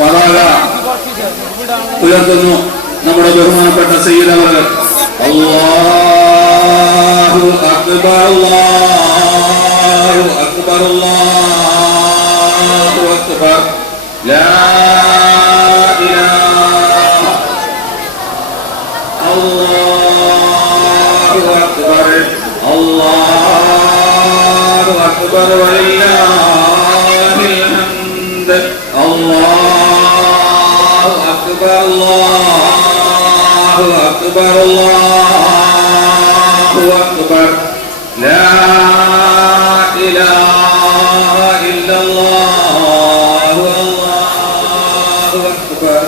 പതാക ഉയർത്തുന്നു നമ്മുടെ ബഹുമാനപ്പെട്ട സയ്യിദ് അവർ. അല്ലാഹു അക്ബർ അല്ലാഹു അക്ബർ അല്ലാഹു അക്ബർ ലാ ഇലാഹ അല്ലാഹു അക്ബർ അല്ലാഹു അക്ബർ വലില്ലാഹിൽ ഹംദ് അല്ലാഹു അക്ബർ അല്ലാഹു അക്ബർ അല്ലാഹു അക്ബർ ലാ ഇലാഹ ഇല്ലല്ലാഹു അല്ലാഹു അക്ബർ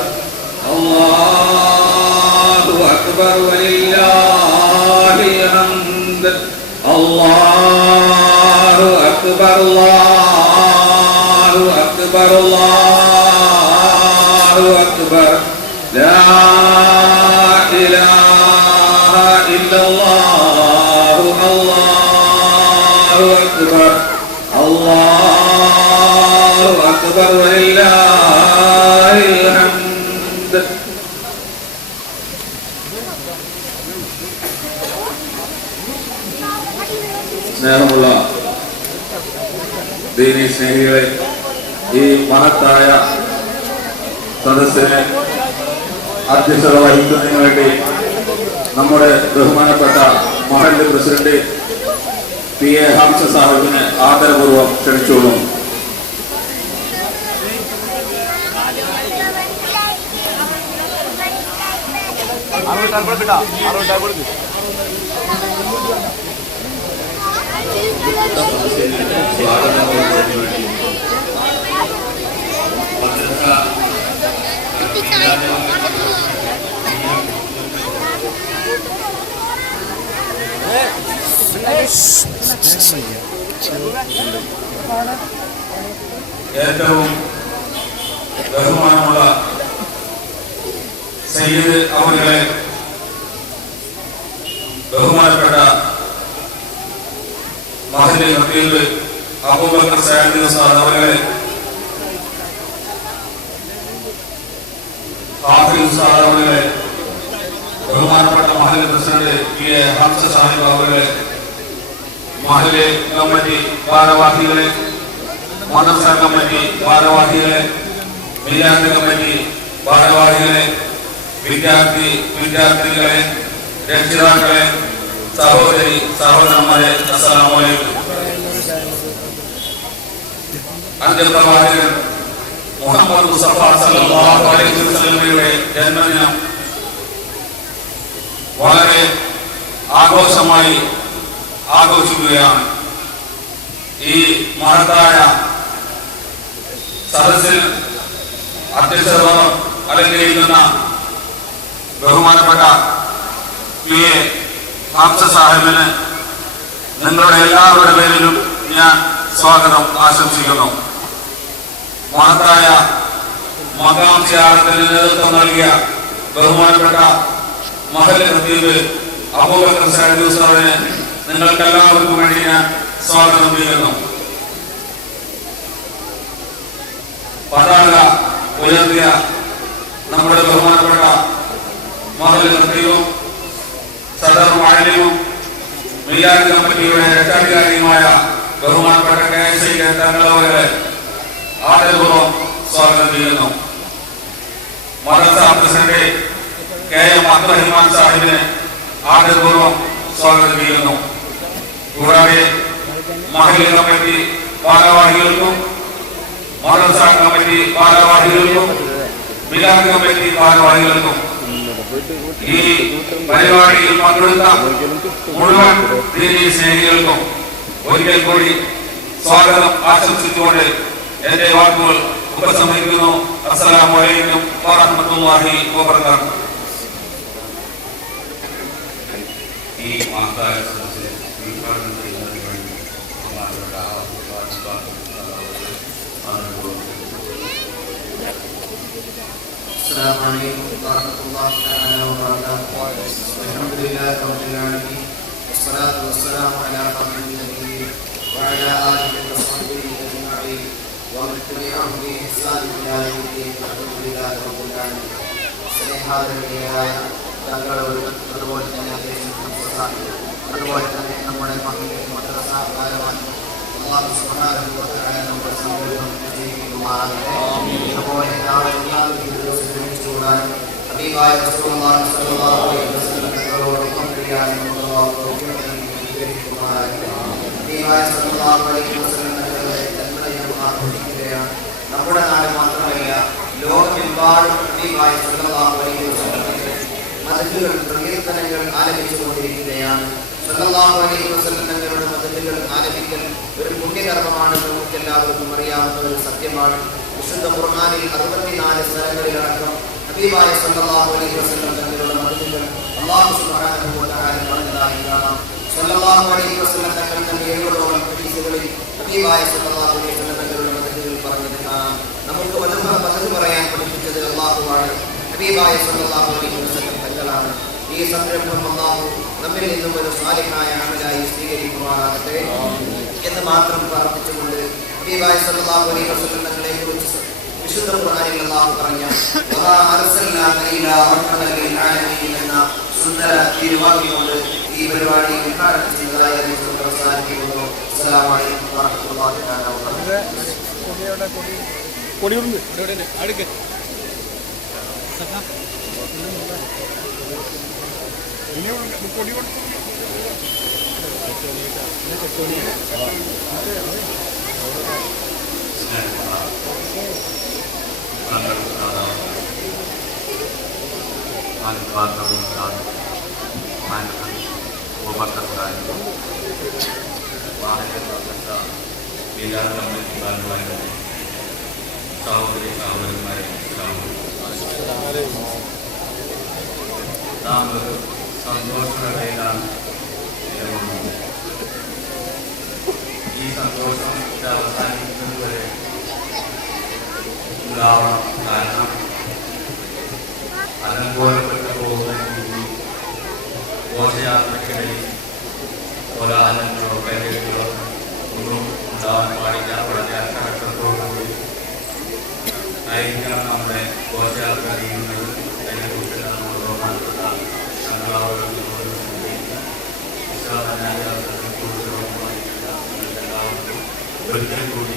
അല്ലാഹു അക്ബർ വലില്ലാഹിൽ ഹംദ് അല്ലാഹു അക്ബർ അല്ലാഹു അക്ബർ അല്ലാഹു അക്ബർ ലാ ഇലാഹ ഇല്ലല്ലാഹു അല്ലാഹു അക്ബർ അല്ലാഹു അക്ബർ വലില്ലാഹിൽ ഹംദ്. സ്നേഹമുള്ള ദീനീ സ്നേഹികളെ, ഈ മഹത്തായ സദസ്സിനെ അധ്യക്ഷത വഹിക്കുന്നതിന് വേണ്ടി നമ്മുടെ ബഹുമാനപ്പെട്ട മഹല്ല് പ്രസിഡന്റ് PA ഹംസ സാഹിബിനെ ആദരപൂർവ്വം ക്ഷണിച്ചോളും. ഏറ്റവും ബഹുമാനമുള്ള സയ്യിദ് അവരുടെ ബഹുമാനപ്പെട്ട മഹല്ല് ഖത്തീബ് അബൂബക്കർ സഅദി ഉസ്താദ് അവരുടെ ഹാഫിദ് ഉസ്താദ് അവരുടെ ബഹുമാനപ്പെട്ട മഹല്ല് പ്രസിഡന്റ് PA ഹംസ സാഹിബ് അവരുടെ മഹല്ല് കമ്മിറ്റി ഭാരവാഹികളെ, മദ്രസ കമ്മിറ്റി ഭാരവാഹികളെ, വിദ്യാർത്ഥി കമ്മിറ്റി ഭാരവാഹികളെ, വിദ്യാർത്ഥികളെ, രക്ഷിതാക്കളെ, സഹോദരി സഹോദരന്മാരെ, അസ്സലാമു അലൈക്കും. അന്ത്യപ്രവാചകൻ മുഹമ്മദ് മുസ്തഫ സല്ലല്ലാഹു അലൈഹി വസല്ലമയുടെ ജന്മദിനം വളരെ ആഘോഷമായി ആഘോഷിക്കുകയാണ്. ഈ മഹത്തായ സദസ്സിൽ അധ്യക്ഷത അലങ്കരിക്കുന്ന ബഹുമാനപ്പെട്ട PA ഹംസ സാഹിബിന് നിങ്ങളുടെ എല്ലാവരുടെ പേരിലും ഞാൻ സ്വാഗതം ആശംസിക്കുന്നു. മഹത്തായ മഖാം സിയാറത്തിന് നേതൃത്വം നൽകിയ ബഹുമാനപ്പെട്ട മഹല്ല് ഖത്തീബ് അബൂബക്കർ സഅദി ഉസ്താദിനെ നിങ്ങൾക്ക് എല്ലാവർക്കും വേണ്ടി ഞാൻ സ്വാഗതം ചെയ്യുന്നു. പതാക ഉയർത്തിയ നമ്മുടെ ബഹുമാനപ്പെട്ട മഹല്ല് ഖത്തീബും സദർ മുഅല്ലിമും മിലാദ് കമ്മിറ്റിയുടെ രക്ഷാധികാരിയുമായ ബഹുമാനപ്പെട്ട KSI തങ്ങളവരെ ആദരപൂർവ്വം സ്വാഗതം ചെയ്യുന്നു. മദ്രസ പ്രസിഡന്റ് KM അബ്ദുറഹിമാൻ സാഹിബിനെ ആദരപൂർവ്വം സ്വാഗതം ചെയ്യുന്നു. കൂടാതെ മഹല്ല് കമ്മിറ്റി ഭാരവാഹികൾക്കും, മദ്രസ കമ്മിറ്റി ഭാരവാഹികൾക്കും, മിലാദ് കമ്മിറ്റി ഭാരവാഹികൾക്കും, ഈ പരിപാടിയിൽ പങ്കെടുത്ത മുഴുവൻ ദീനീ സ്നേഹികൾക്കും ഒരിക്കൽ കൂടി സ്വാഗതം ആശംസിച്ചുകൊണ്ട് എന്റെ വാക്കുകൾ ഉപസംഹരിക്കുന്നു. അസ്സലാമു അലൈക്കും വറഹ്മത്തുള്ളാഹി വബറകാതുഹു. ഈ മഹത്തായ സദസ്സിൽ ഉദ്ഘാടനം ചെയ്യുന്നതിന് വേണ്ടി السلام عليكم ورحمة الله تعالى وبركاته. الحمد لله رب العالمين والصلاة والسلام على خاتم النبيين وعلى آله وصحبه أجمعين ومن تبعهم بإحسان إلى സ്നേഹാദരണീയരായ തങ്ങളോടും അതുപോലെ തന്നെ അതുപോലെ തന്നെ നമ്മുടെ മദ്രസ കാലമായി അല്ലാഹു സുബ്ഹാനഹു വ തആല നമ്മുടെ സംരംഭം വിജയിപ്പിക്കുമാറാകട്ടെ. അതുപോലെ നാളെ എല്ലാവരും ഒരുമിച്ചുകൂടാനും ഹബീബായ റസൂലുള്ളാഹി സ്വല്ലല്ലാഹു അലൈഹി വസല്ലം തങ്ങളോടൊപ്പം കഴിയാനും അല്ലാഹു അനുഗ്രഹിക്കുമാറാകട്ടെ. ഹബീബായ സ്വല്ലല്ലാഹു അലൈഹി വസല്ലം തങ്ങളെ ആഘോഷിക്കുകയാണ്. നമ്മുടെ നാട് മാത്രമല്ല, ലോകമെമ്പാടും ഹബീബായ സ്വല്ലല്ലാഹു അലൈഹി വസല്ലം മദ്ഹുകൾ പ്രകീർത്തനങ്ങൾ ആലപിച്ചുകൊണ്ടിരിക്കുകയാണ്. സ്വല്ലല്ലാഹു അലൈഹി വസല്ലം തങ്ങളുടെ മദ്ഹുകൾ ആലപിക്കൽ ഒരു പുണ്യകർമ്മമാണെന്ന് നമുക്ക് എല്ലാവർക്കും അറിയാവുന്ന ഒരു സത്യമാണ്. വിശുദ്ധ ഖുർആനിൽ 64 സ്ഥലങ്ങളിലടക്കം ഹബീബായ സ്വല്ലല്ലാഹു അലൈഹി വസല്ലം തങ്ങളുടെ മദ്ഹുകൾ അല്ലാഹു സുബ്ഹാനഹു വ തആല പറഞ്ഞതായി കാണാം. സ്വല്ലല്ലാഹു അലൈഹി വസല്ലം തങ്ങളുടെ 7ഓളം ഹദീസുകളിൽ ഹബീബായ സ്വല്ലല്ലാഹു അലൈഹി വസല്ലം തങ്ങളുടെ മദ്ഹുകൾ പറഞ്ഞത് കാണാം. നമുക്ക് മദ്ഹ് പറയാൻ പഠിപ്പിച്ചത് അല്ലാഹുവാണ്, ഹബീബായ സ്വല്ലല്ലാഹു അലൈഹി വസല്ലം തങ്ങളാണ്. ഈ സംരംഭം അല്ലാഹു നമ്മിൽ നിന്നും ഒരു സാലിഹായ അമലായി സ്വീകരിക്കുമാറാകട്ടെ എന്ന് മാത്രം പ്രാർത്ഥിച്ചുകൊണ്ട് ഹബീബായ സ്വല്ലല്ലാഹു അലൈഹി വസല്ലം തങ്ങളെ കുറിച്ച് വിശുദ്ധ ഖുർആനിൽ അല്ലാഹു പറഞ്ഞ വമാ അർസൽനാക ഇല്ലാ റഹ്മതൻ ലിൽ ആലമീൻ എന്ന സുന്ദര തിരുവാക്യത്തോട് ഈ പരിപാടി ഉദ്ഘാടനം ചെയ്തതായി അവസാനിപ്പിക്കുന്നു. അസ്സലാമു അലൈക്കും വറഹ്മത്തുള്ളാഹി തആല വബറകാതുഹു. സഹോദരി സഹോദരന്മാരെ, നാം ഒരു സന്തോഷവേളയിലാണ് നിലകൊള്ളുന്നത്. ഈ സന്തോഷം അവസാനിക്കുന്നത് വരെ ഉണ്ടാവണം. കാരണം അലങ്കോലപ്പെട്ട പോകുന്ന ഘോഷയാത്രയ്ക്കിടയിൽ കോലാഹലങ്ങളോ കൈകളോ ഒന്നും ഉണ്ടാവാൻ പാടില്ല. വളരെ അച്ചടക്കത്തോടുകൂടി ആയിരിക്കണം നമ്മുടെ ഘോഷയാത്ര ചെയ്യുന്നത്. അതിനെക്കുറിച്ച് നമ്മൾ ഒരിക്കൽ കൂടി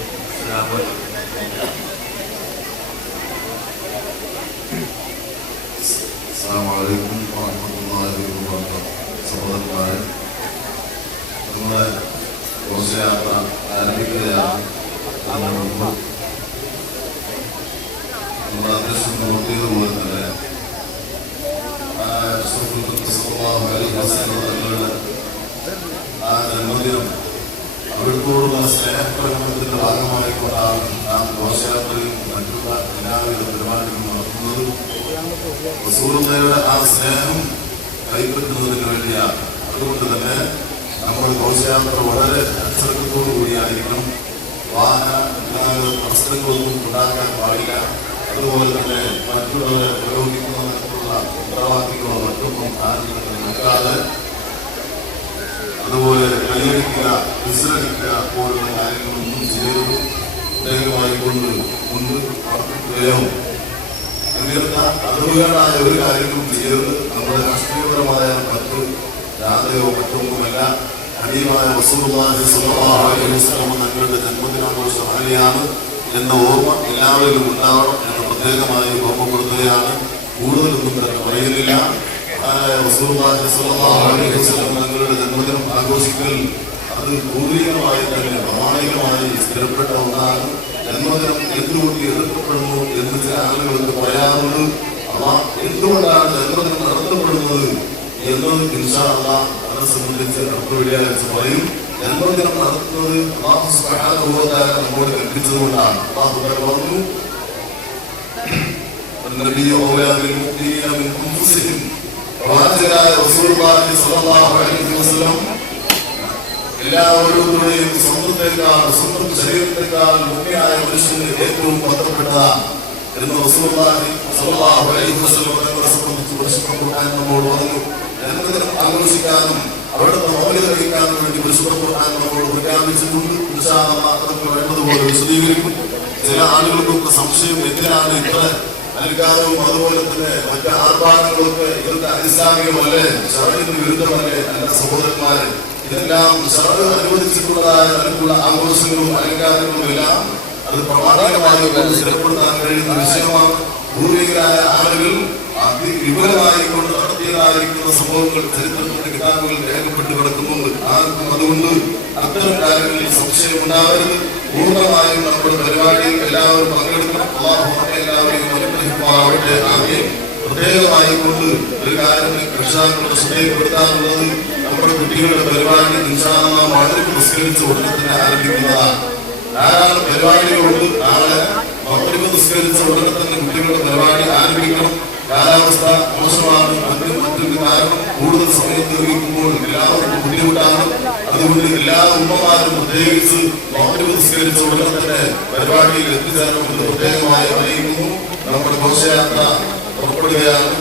അസ്സലാമു അലൈക്കും വറഹ്മത്തുള്ളാഹി വബറകാതുഹു. സഹോദരന്മാരെ, നമ്മുടെ ഘോഷയാത്ര ആരംഭിക്കുകയാണ്. നമ്മുടെ അധ്യക്ഷൻ നോക്കിയതുപോലെ തന്നെ ആ ജന്മദിനം അവർക്കോടുള്ള സ്നേഹപ്രകടനത്തിന്റെ ഭാഗമായിക്കൊണ്ടാണ് നാം ഘോഷയാത്രയും മറ്റുള്ള എല്ലാവിധ പരിപാടികളും നടത്തുന്നത്. റസൂലുള്ളാഹിയുടെ ആ സ്നേഹം കൈപ്പറ്റുന്നതിന് വേണ്ടിയാണ്. അതുകൊണ്ട് തന്നെ നമ്മൾ ഘോഷയാത്ര വളരെ അച്ചടക്കത്തോടു കൂടിയായിരിക്കണം. വാഹന വസ്ത്രങ്ങളൊന്നും ഉണ്ടാക്കാൻ പാടില്ല. അതുപോലെ തന്നെ മറ്റുള്ളവരെ പ്രയോഗിക്കുന്ന തരത്തിലുള്ള മുദ്രാവാക്യങ്ങളോ മറ്റൊന്നും ആരെങ്കിലും നിൽക്കാതെ, അതുപോലെ കൈയടിക്കുക, വിശ്രമിക്കുക പോലുള്ള കാര്യങ്ങളൊന്നും ചെയ്ത് പ്രത്യേകമായി കൊണ്ട് വർദ്ധിക്കുകയോ അങ്ങനത്തെ അറിവുകളായ ഒരു കാര്യങ്ങളും ചെയ്ത് നമ്മുടെ രാഷ്ട്രീയപരമായ മറ്റു ജാഥയോ മറ്റൊന്നുമല്ല. ഹബീബായ റസൂലുള്ളാഹി സ്വല്ലല്ലാഹു അലൈഹി വസല്ലം തങ്ങളുടെ ജന്മദിനാഘോഷമാണ് എന്ന ഓർമ്മ എല്ലാവരിലും ഉണ്ടാവണം എന്ന് പ്രത്യേകമായി ഓർമ്മപ്പെടുത്തുകയാണ്. കൂടുതലൊന്നും തന്നെ പറയുന്നില്ല. റസൂലുള്ളാഹി സ്വല്ലല്ലാഹു അലൈഹി വസല്ലം തങ്ങളുടെ ജന്മദിനം ആഘോഷിക്കൽ അത് പൂർവികമായി തന്നെ പ്രാമാണികമായി സ്ഥിരപ്പെട്ട ഒന്നാണ്. ജന്മദിനം എന്തുകൊണ്ട് എതിർക്കപ്പെടുന്നു എന്ന് ചില ആളുകൾക്ക് പറയാറുണ്ട്. അവ എന്തുകൊണ്ടാണ് ജന്മദിനം നടത്തപ്പെടുന്നത് എന്നത് ഇൻഷാ അല്ലാഹ് അതിനെ സംബന്ധിച്ച് അടുത്ത വെള്ളിയാഴ്ച പറയും. ജന്മദിനം നടത്തുന്നത് അല്ലാഹു സുബ്ഹാനഹു വ തആല നമ്മോട് കൽപ്പിച്ചതുകൊണ്ടാണ്. അല്ലാഹു പറഞ്ഞു, "വന്നബിയ്യു ഔലാ ബിൽ മുഅ്മിനീന മിൻ അൻഫുസിഹിം." പ്രവാചകനായ റസൂലുള്ളാഹി സ്വല്ലല്ലാഹു അലൈഹി വസല്ലം എല്ലാവരുടെയും സ്വന്തത്തെക്കാൾ സ്വന്തം ശരീരത്തെക്കാൾ മുഖ്യമായ മനുഷ്യന് ഏറ്റവും ബന്ധപ്പെട്ട എന്ന് റസൂലുള്ളാഹി സ്വല്ലല്ലാഹു അലൈഹി വസല്ലം നമ്മോട് പറഞ്ഞു. ജന്മദിനം ആഘോഷിക്കാനും അവിടുത്തെ മൗലിക കഴിക്കാനും വേണ്ടി പരിശുദ്ധ ഖുർആൻ നമ്മോട് പ്രഖ്യാപിച്ചിട്ടുണ്ട്. ഇൻഷാ അല്ലാഹ് അതൊക്കെ വേണ്ടതുപോലെ വിശദീകരിക്കും. ചില ആളുകൾക്കൊക്കെ സംശയം എന്തിനാണ് ഇത്ര നൽകാനും അതുപോലെ തന്നെ മറ്റ് ആർഭാടങ്ങളൊക്കെ ഇതൊക്കെ അനിസ്ലാമികമല്ലേ, ശറഅിന് വിരുദ്ധമല്ലേ? എന്റെ സഹോദരന്മാരെ, ഇതെല്ലാം ശറഅ് അനുവദിച്ചിട്ടുള്ളതായ അതിനുള്ള ആഘോഷങ്ങളും അലങ്കാരങ്ങളും എല്ലാം അത് പ്രമാണികമായി സ്ഥിരപ്പെടുത്താൻ കഴിയുന്ന വിഷയമാണ്. പൂർവികരായ ആളുകൾ അതിവിപുലമായി കൊണ്ട് നടത്തിയതായിരിക്കുന്ന സംഭവങ്ങൾ ചരിത്രത്തിന്റെ കിതാബുകൾ രേഖപ്പെട്ട് കിടക്കുന്നുണ്ട്. ആർക്കും അതുകൊണ്ട് അത്തരം കാര്യങ്ങളിൽ സംശയം ഉണ്ടാകരുത്. പൂർണ്ണമായും നമ്മുടെ പരിപാടിയിൽ എല്ലാവരും പങ്കെടുക്കണം. അല്ലാഹു എല്ലാവരെയും അനുഗ്രഹിക്കുമാറാവട്ടെ. ആദ്യം പ്രത്യേകമായി കൊണ്ട് ഒരു കാര്യം രക്ഷിതാക്കളുടെ ശ്രദ്ധയിൽപ്പെടുത്താനുള്ളത്, നമ്മുടെ കുട്ടികളുടെ പരിപാടി ഇൻഷാ അല്ലാഹ് മഗ്‌രിബ് നിസ്കരിച്ച് ഉടനെ തന്നെ ആരംഭിക്കുന്നതാണ്. ധാരാളം പരിപാടികളുണ്ട്. നാളെ മഗ്‌രിബ് നിസ്കരിച്ച ഉടനെ തന്നെ കുട്ടികളുടെ പരിപാടി ആരംഭിക്കണം. കാലാവസ്ഥ മോശമാണ്, മറ്റൊരു കാരണം കൂടുതൽ സമയം നിർവഹിക്കുമ്പോൾ എല്ലാവർക്കും ബുദ്ധിമുട്ടാണ്. അതുകൊണ്ട് എല്ലാ ഉമ്മമാരും പ്രത്യേകിച്ച് മഗ്‌രിബ് നിസ്കരിച്ച ഉടനെ തന്നെ പരിപാടിയിൽ എത്തിച്ചേരണമെന്ന് പ്രത്യേകമായി അറിയിക്കുന്നു. നമ്മുടെ ഘോഷയാത്ര പുറപ്പെടുകയാണ്.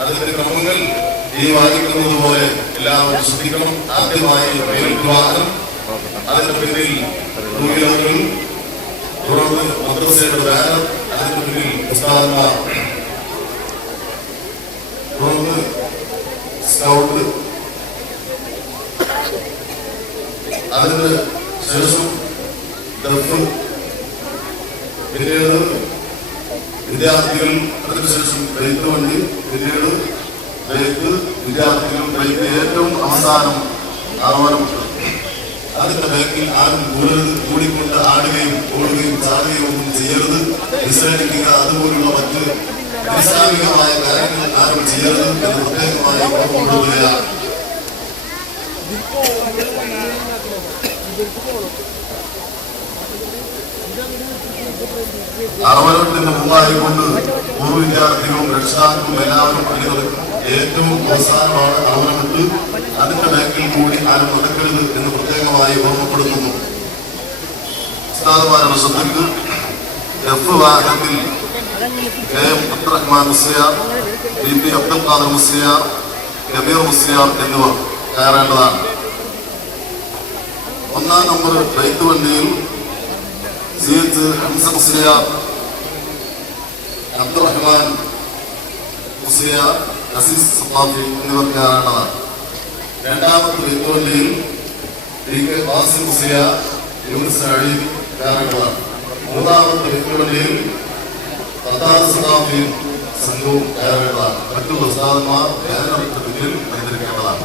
അതിന്റെ ക്രമങ്ങൾ ഈ വായിക്കുന്നത് പോലെ എല്ലാവരും ശ്രദ്ധിക്കണം. ആദ്യമായി പൈലറ്റ് വാഹനം, അതിന്റെ പിന്നിൽ ടൂവീലറുകൾ, തുടർന്ന് മദ്രസയുടെ ബാനർ, അതിന്റെ പിന്നിൽ ഉസ്താദന്മാർ, തുടർന്ന് സ്കൗട്ട്, അതിന് ശേഷം ദഫ്, പിന്നീട് വിദ്യാർത്ഥികൾ, അതിനുശേഷം ബൈക്ക് വണ്ടി, പിന്നീട് ബൈക്ക്, വിദ്യാർത്ഥികൾ, ബൈക്ക്, ഏറ്റവും അവസാനം ആഹ്വാനമുണ്ട്. അതിന്റെ ബാക്കിൽ ആരും കൂടിക്കൊണ്ട് ആടുകയും ഓടുകയും ചാടുകയും ഒന്നും ചെയ്യരുത്. വിശ്രമിക്കുക, അതുപോലുള്ള മറ്റ് ഇസ്ലാമികമായ കാര്യങ്ങൾ ആരും ചെയ്യരുത് എന്ന് പ്രത്യേകമായി ഓർമ്മപ്പെടുത്തുകയാണ്. അറവനത്തിന്റെ മുമ്പായിക്കൊണ്ട് പൂർവ്വ വിദ്യാർത്ഥികളും രക്ഷിതാക്കളും എല്ലാവരും പണിയെടുക്കും. ഏറ്റവും അവസാനമാണ് അറവനമിട്ട്. അതിന്റെ ബാക്കിൽ കൂടി ആരും നടക്കരുത് എന്ന് പ്രത്യേകമായി ഓർമ്മപ്പെടുത്തുന്നു. ഉസ്താദുമാരുടെ ശ്രദ്ധയ്ക്ക് എഫ് വാഹനത്തിൽ KM അബ്ദുറഹ്മാൻ മുസ്ലിയാർ, BP അബ്ദുൽ ഖാദർ മുസ്ലിയാർ, കബീർ മുസ്ലിയാർ എന്നിവർ കയറേണ്ടതാണ്. ഒന്നാം നമ്പർ ബൈക്ക് വണ്ടിയിൽ CH ഹംസ മുസ്ലിയാർ, അബ്ദുറഹ്മാൻ മുസ്ലിയാർ, അസീസ് സഫാഫി എന്നിവർ കയറേണ്ടതാണ്. രണ്ടാമത്തെ ബൈക്ക് വണ്ടിയിൽ DK വാസിം മുസ്ലിയാർ, യൂനിസ് അഴീദ് കയറേണ്ടതാണ്. മൂന്നാമത്തെ ബൈക്ക് വണ്ടിയിൽ സദാഫിയും സംഘവും കയറേണ്ടതാണ്. മറ്റു ഉസ്താദന്മാർ ബാനറിന്റെ പിന്നിൽ നിയന്ത്രിക്കേണ്ടതാണ്.